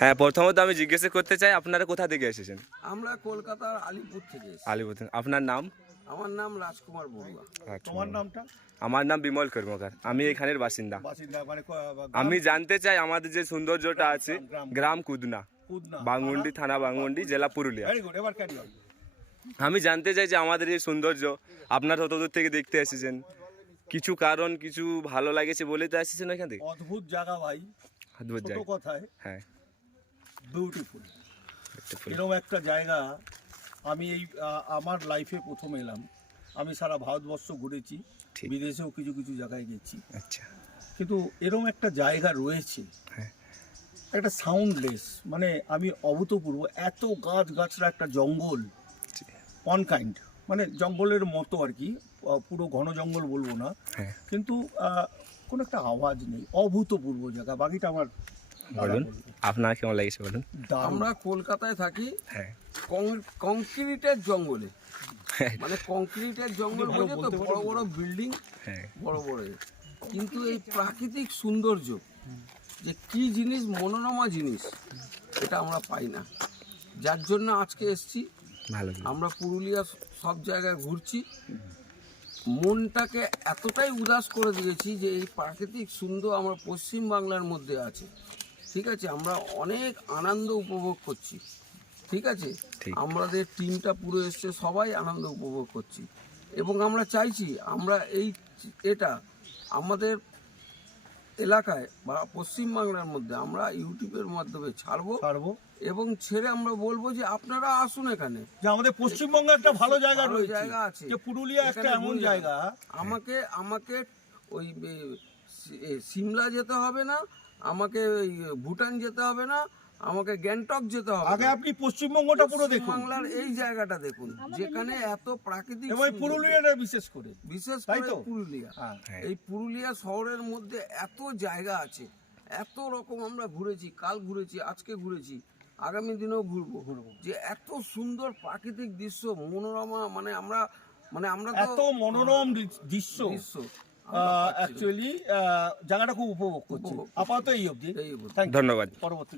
হ্যাঁ, প্রথমত আমি জিজ্ঞেস করতে চাই আপনারা কোথা থেকে এসেছেন? আমরা কলকাতার আলিপুর থেকে এসেছি। আলিপুর থেকে। আপনার নাম? আমার নাম রাজকুমার বড়ুয়া। আচ্ছা। তোমার নামটা? আমার নাম বিমল কর্মকার, আমি এখানের বাসিন্দা। বাসিন্দা মানে আমি জানতে চাই আমাদের যে সৌন্দর্যটা আছে, গ্রাম। গ্রাম কুদনা, কুদনা, বাংমুন্ডি থানা, বাংমুন্ডি, জেলা পুরুলিয়া। ভেরি গুড, এবার ক্যারি অন। আমি জানতে চাই যে আমাদের এই সৌন্দর্য আপনারা তত দূর থেকে দেখতে এসেছেন, কিছু কারণ, কিছু ভালো লাগেছে বলেই তো এসেছেন এখান থেকে? অদ্ভুত জায়গা ভাই, অদ্ভুত ছোট জায়গা। কথায় হ্যাঁ, বিউটিফুল। beautiful। এরকম একটা জায়গা আমি এই আমার লাইফে প্রথম এলাম। আমি সারা ভারতবর্ষ ঘুরেছি, ঠিক। বিদেশেও কিছু কিছু জায়গায় গেছি, আচ্ছা। কিন্তু এরকম একটা জায়গা রয়েছে, হ্যাঁ। একটা সাউন্ডলেস, মানে আমি অভূতপূর্ব, এত গাছ গাছরা, একটা জঙ্গল, ওয়ান কাইন্ড, মানে জঙ্গলের মতো আর কি, পুরো ঘন জঙ্গল বলবো না, হ্যাঁ। কিন্তু কোনো একটা আওয়াজ নেই, অভূতপূর্ব জায়গা। বাকিটা আমার বলুন, আপনার কেমন লাগছে বলুন। দারুণ। আমরা কলকাতায় থাকি হ্যাঁ। কংক্রিটের জঙ্গলে, মানে কংক্রিটের জঙ্গল ভালো বোঝো তো, বলতে বড় পারো। বড় বিল্ডিং, হ্যাঁ। বড় বড়, কিন্তু এই প্রাকৃতিক সৌন্দর্য যে কি জিনিস, মনোরমা জিনিস, এটা আমরা পাই না। যার জন্য আজকে এসছি, ভালো। আমরা পুরুলিয়া সব জায়গায় ঘুরছি, মনটাকে এতটাই উদাস করে দিয়েছি যে এই প্রাকৃতিক সুন্দর আমরা পশ্চিম বাংলার মধ্যে আছে, ঠিক আছে, আমরা অনেক আনন্দ উপভোগ করছি, ঠিক আছে, ঠিক। আমাদের টিমটা পুরো এসছে, সবাই আনন্দ উপভোগ করছি, এবং আমরা চাইছি আমরা এটা আমাদের এলাকায় বা পশ্চিম বাংলার মধ্যে আমরা ইউটিউবের মাধ্যমে ছাড়বো, এবং ছেড়ে আমরা বলবো যে আপনারা আসুন এখানে, যে আমাদের পশ্চিমবঙ্গে একটা ভালো জায়গা ভালো রয়েছে, জায়গা আছে, যে পুরুলিয়া একটা এখানে এমন ঘুরে জায়গা। আমাকে ওই সিমলা যেতে হবে না, আমাকে ওই ভুটান যেতে হবে না, আমাকে গ্যাংটক যেতে হবে আগে না। আপনি পশ্চিমবঙ্গটা পুরো দেখুন, বাংলার এই জায়গাটা দেখুন, যেখানে এত প্রাকৃতিক এবং পুরুলিয়াটা বিশেষ করে, বিশেষ তাই করে তো? পুরুলিয়া, হ্যাঁ। এই পুরুলিয়া শহরের মধ্যে এত জায়গা আছে, এত রকম আমরা ঘুরেছি, কাল ঘুরেছি, আজকে ঘুরেছি, আগামী দিনেও ঘুরবো, যে এত সুন্দর প্রাকৃতিক দৃশ্য, মনোরমা, মানে আমরা তো এত মনোরম দৃশ্য দৃশ্য আমরা পাচ্ছি না। অ্যাকচুয়ালি জায়গাটা খুব উপভোগ করছি। উপভোগ করছি। আপাতত এই অবধি। এই অবধি। Thank you. ধন্যবাদ। পরবর্তী